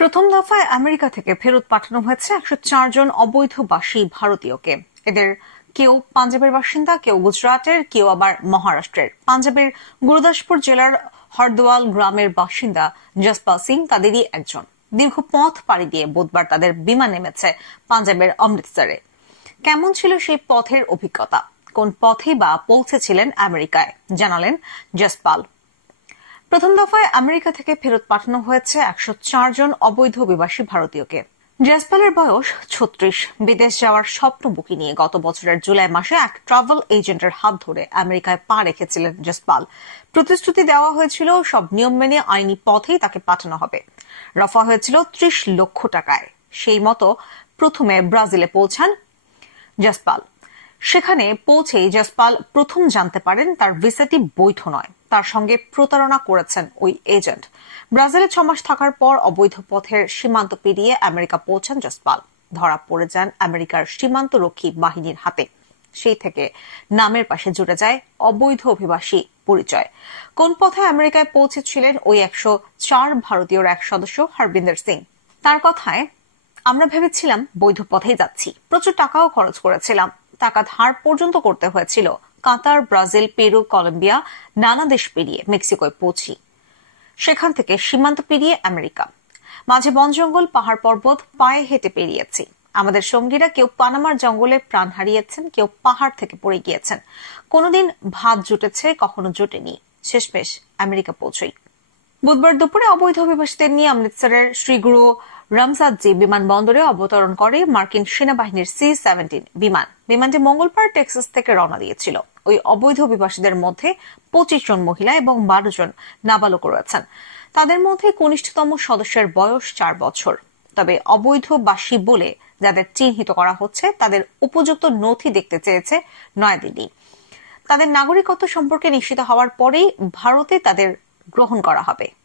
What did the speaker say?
প্রথম দফায় আমেরিকা থেকে ফেরত পাঠানো হয়েছে 104 জন অবৈধবাসী ভারতীয়কে। এদের কেউ পাঞ্জাবের বাসিন্দা, কেউ গুজরাটের, কেউ আবার মহারাষ্ট্রের। পাঞ্জাবের গুরুদাসপুর জেলার হরদোয়াল গ্রামের বাসিন্দা জসপাল সিং তাদেরই একজন। দীর্ঘ পথ পাড়ি দিয়ে বুধবার তাদের বিমান নেমেছে পাঞ্জাবের অমৃতসরে। কেমন ছিল সেই পথের অভিজ্ঞতা, কোন পথেই বা পৌঁছেছিলেন আমেরিকায়, জানালেন জসপাল। প্রথম দফায় আমেরিকা থেকে ফেরত পাঠানো হয়েছে 104 জন অবৈধ অভিবাসী ভারতীয়কে। জসপালের বয়স 36। বিদেশ যাওয়ার স্বপ্ন বুকে নিয়ে গত বছরের জুলাই মাসে এক ট্রাভেল এজেন্টের হাত ধরে আমেরিকায় পা রেখেছিলেন জসপাল। প্রতিশ্রুতি দেওয়া হয়েছিল সব নিয়ম মেনে আইনি পথেই তাকে পাঠানো হবে। রফা হয়েছিল 30 লক্ষ টাকায়। সেই মতো প্রথমে ব্রাজিলে পৌঁছান জসপাল। সেখানে পৌঁছেই জসপাল প্রথম জানতে পারেন তার ভিসাটি বৈধ নয়। তার সঙ্গে প্রতারণা করেছেন ওই এজেন্ট। ব্রাজিলে 6 মাস থাকার পর অবৈধ পথের সীমান্ত পেরিয়ে আমেরিকা পৌঁছান জসপাল। ধরা পড়ে যান আমেরিকার সীমান্ত রক্ষী বাহিনীর হাতে। সেই থেকে নামের পাশে জুড়ে যায় অবৈধ অভিবাসী পরিচয়। কোন পথে আমেরিকায় পৌঁছেছিলেন ওই 104 ভারতীয়র এক সদস্য হরবিন্দর সিং। তার কথায়, আমরা ভেবেছিলাম বৈধ পথেই যাচ্ছি, প্রচুর টাকাও খরচ করেছিলাম, টাকা ধার পর্যন্ত করতে হয়েছিল। কাতার, ব্রাজিল, পেরু, কলম্বিয়া নানা দেশ পেরিয়ে মেক্সিকোয় পৌঁছি। সেখান থেকে সীমান্ত পেরিয়ে আমেরিকা। মাঝে বন জঙ্গল, পাহাড় পর্বত পায়ে হেঁটে পেরিয়েছি। আমাদের সঙ্গীরা কেউ পানামার জঙ্গলে প্রাণ হারিয়েছেন, কেউ পাহাড় থেকে পড়ে গিয়েছেন। কোনোদিন ভাত জুটেছে, কখনো জোটেনি। শেষমেশ আমেরিকা পৌঁছই। বুধবার দুপুরে অবৈধ অভিবাসীদের নিয়ে অমৃতসরের শ্রীগুরু রামজাদজি বিমানবন্দরে অবতরণ করে মার্কিন সেনাবাহিনীর C-17 বিমান। বিমানটি মঙ্গলবার টেক্সাস থেকে রওনা দিয়েছিল। ওই অবৈধ অভিবাসীদের মধ্যে 25 জন মহিলা এবং 12 জন নাবালক রয়েছেন। তাদের মধ্যে কনিষ্ঠতম সদস্যের বয়স 4 বছর। তবে অবৈধবাসী বলে যাদের চিহ্নিত করা হচ্ছে তাদের উপযুক্ত নথি দেখতে চেয়েছে নয়াদিল্লি। তাদের নাগরিকত্ব সম্পর্কে নিশ্চিত হওয়ার পরেই ভারতে তাদের গ্রহণ করা হবে।